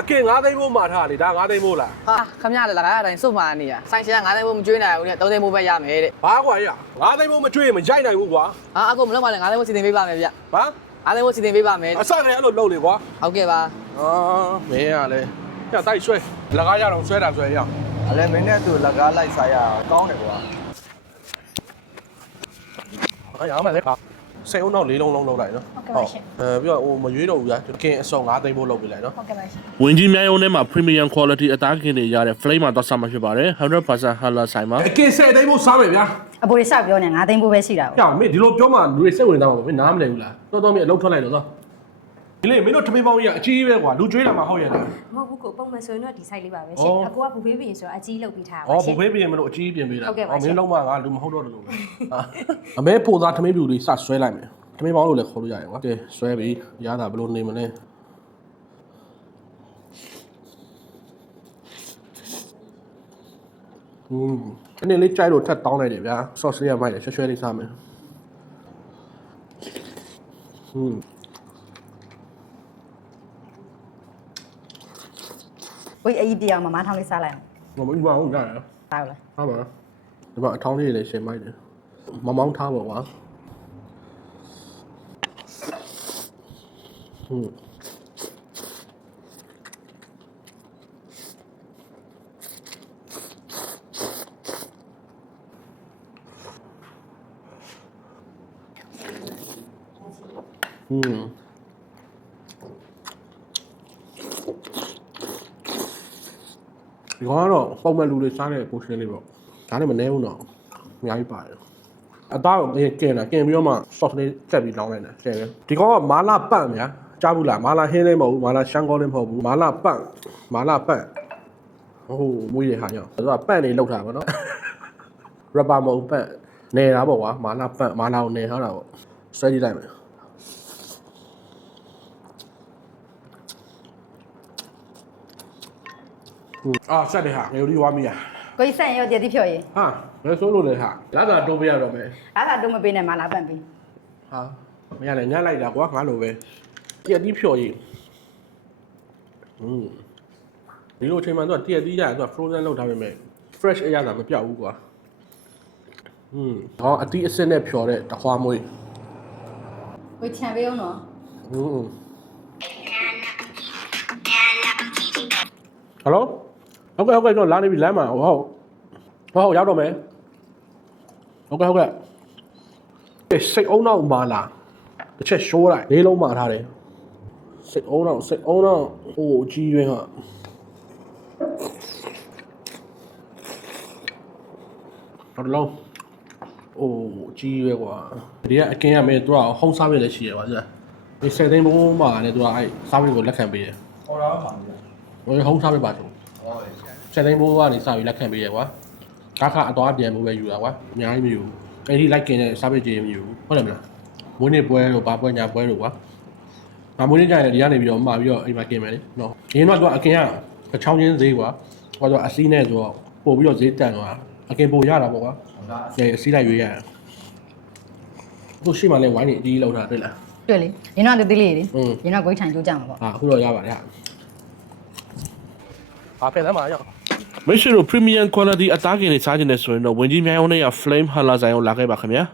အကင်9သိန်းမို့မှာထားလေဒါ9သိန်းမို့လား ဟာခမရလည်းလာအတိုင်းစုတ်မှနေရဆိုင်ရှင်က9သိန်းမို့မကျွေးနိုင်ဘူးနဲ့3သိန်းမို့ပဲရမယ်တဲ့ ဘာကွာရ9သိန်းမို့မကြွေးမရိုက်နိုင်ဘူးကွာ ဟာအကုန်မလုပ်ပါနဲ့9သိန်းမို့စီတင်ပေးပါမယ်ဗျ ဘာ 9သိန်းမို့စီတင်ပေးပါမယ် အစကလည်းအဲ့လိုလုပ်လေကွာ ဟုတ်ကဲ့ပါ မင်းကလည်းညတိုက်ဆွဲလကားရတော့ဆွဲတာဆွဲရအောင် အဲ့လည်းမင်းနဲ့သူလက်ကားလိုက်စားရအောင်ကောင်းတယ်ကွာ အဲ့ရမယ်လေခါစိတ်အုံတော့4လုံးလုံးလောက်လိုက်နော် ဟုတ်ကဲ့ပါရှင် ပြီးတော့ဟိုမရွေးတော့ဘူးဗျာကင်အစုံ9သိန်းမို့လုပ်ပြလိုက်နော် ဟုတ်ကဲ့ပါရှင် ဝင်ကြီးများရုံးထဲမှာ premium quality အသားကင်တွေရတဲ့ flame မှာသွားစားမှာဖြစ်ပါတယ် 100% halal ဆိုင်မှာ အကင်10သိန်းမို့စားမယ်ဗျာ အပေါ်ရစပြောနေ9သိန်းပိုးပဲရှိတာ ကြောက်မင်းဒီလိုပြောမှလူတွေစိတ်ဝင်စားမှာမင်းနားမလည်ဘူးလားတော်မင်းအလုပ်ထွက်လိုက်တော့ဒီလေမင်းတို့ထမင်းပေါင်းကြီးအကြီးပဲကွာလူကျွေးတာမှဟုတ်ရဲ့လား မဟုတ်ဘူးကိုပုံမှန်ဆိုရင်တော့ဒီ site လေးပါပဲရှင်အကိုကဘူဖေးပြင်ဆိုတော့အကြီးလုပ်ပြီးထားပါ အော် ရှ ဘူ င် ဖေးပြင်မလို့အကြီးပြင်ပေးတာ ဟုတ်ကဲ့ပါရှင် မင်းလုံးမကလူမဟုတ်တော့တယ်လို့ပဲအမဲပိုသားထမင်းပြူလေးစဆွဲလိုက်မယ်ထမင်းပေါင်းလို့လည်းခေါ်လို့ရတယ်ကွာကဲဆွဲပြီးရတာဘယ်လိုနေမလဲဒီနေ့လေးကြိုက်လို့ထပ်တောင်းလိုက်တယ်ဗျာ sauce လေးရမိုက်တယ်ရွှဲရွှဲလေးစားမယ်ဝိအကြီးပြောင်းမမထောင်းလေးစားလိုက် ငါမင်းမအောင်ရတယ် စားလား ဟုတ်ပါဒီမှာအထောင်းလေးလည်းရှင်းမိုက်တယ်မမောင်းထားပါကွာဒီကတော့ပုံမှန်လူတွေစားတဲ့ portion လေးပေါ့ဒါနဲ့မနှဲဘူးတော့အများကြီးပါတယ်အသားကိုကင်တာကင်ပြီးတော့မှ sauce လေးချက်ပြီးလောင်းလိုက်တာဆယ်ပဲဒီကောင်ကမာလာပန့်ဗျာကြားဘူးလားမာလာဟင်းလေးမဟုတ်ဘူးမာလာရှမ်းကောလေးမဟုတ်ဘူးမာလာပန့်ဟိုမွေးရဟာရောသူကပန့်လေးလောက်တာပေါ့နော် rubber မဟုတ်ပန့်နေတာပေါ့ကွာမာလာပန့်မာလာကိုနေထားတာပေါ့ဆွဲကြည့်လိုက်မယ်ဆက်တယ်ဟာငယ်လေးဝါမီးရ ကိုကြီးဆက်ရင်ရောတည်တည်ဖြော်ရင် ဟာဘယ်ဆိုလို့လဲဟာလာတာတိုးပေးရတော့မယ် အားသာတုံးမပေးနဲ့မလာပန့်ပြီး ဟာမရလည်းညလိုက်တာကွာငါလိုပဲတရက်တီးဖြော်ရေးဒီလိုအချိန်မှသူကတရက်တီးရတယ်သူက frozen လောက်ထားပေမဲ့ fresh အရသာမပြောက်ဘူးကွာဟောအတီးအစစ်နဲ့ဖြော်တဲ့တခွားမွေး ကိုချန်ပေးအောင်နော် ဟယ်လိုဟုတ်ကဲ့ကျွန်တော်လာနေပြီလမ်းမှာဟုတ်ရောက်တော့မယ်ဟုတ်ကဲ့စိတ်အုံနောက်မာလာတစ်ချက်ရှိုးလိုက်လေးလုံးမာထားတယ်စိတ်အုံနောက်ဟိုအကြီးရင်းဟာဟုတ်လုံးအိုးကြီးရွယ်ကွာဒီကအကင်းရမယ်သူကဟုံးစားပြလည်းရှိရပါကြာဒီ7သိန်းဘိုးမှာလည်းသူကအဲ့စားပြကိုလက်ခံပေးတယ် ခေါ်တာပါဗျာ ဟိုဟုံးစားပြပါသူ ဟုတ်တယ် 7သိန်းဘိုးကနေစားပြီးလက်ခံပေးရကွာကားခအသွားပြန်ဖို့ပဲယူတာကွာအများကြီးမယူအဲ့ဒီလိုက်ကင်းတဲ့စားပြကြီးမယူဟုတ်တယ်မလားမွေးနေ့ပွဲတို့ဘာပွဲညာပွဲတို့ကွာငါမွေးနေ့ကြရင်ဒီကနေပြီးတော့မှာပြီးတော့အိမ်မှာกินမယ်လေနော်ဒီတော့သူကအကင်းကချောင်းချင်းဈေးကွာဟိုကအစီးနဲ့ဆိုတော့ပို့ပြီးတော့ဈေးတန်သွားအကင်းပို့ရတာပေါ့ကွာအစီးလိုက်ရွေးရတယ်သူရှိမှလည်းဝိုင်းနေအကြီးလောက်တာတွေ့လား တွေ့လေရင်တော့တည်လေးလေရင်တော့ကိုကြီးထိုင်ကြိုးကြမှာပေါ့ ဟာအခုတော့ရပါတယ်ဟာဖယ်သမ်းပါရောက် မိတ်ဆွေတို့ premium quality အသားကင်တွေစားခြင်းနဲ့ဆိုရင်တော့ဝင်ကြီးများရုံးထဲက flame halal ဆိုင်ကိုလာခဲ့ပါခင်ဗျာ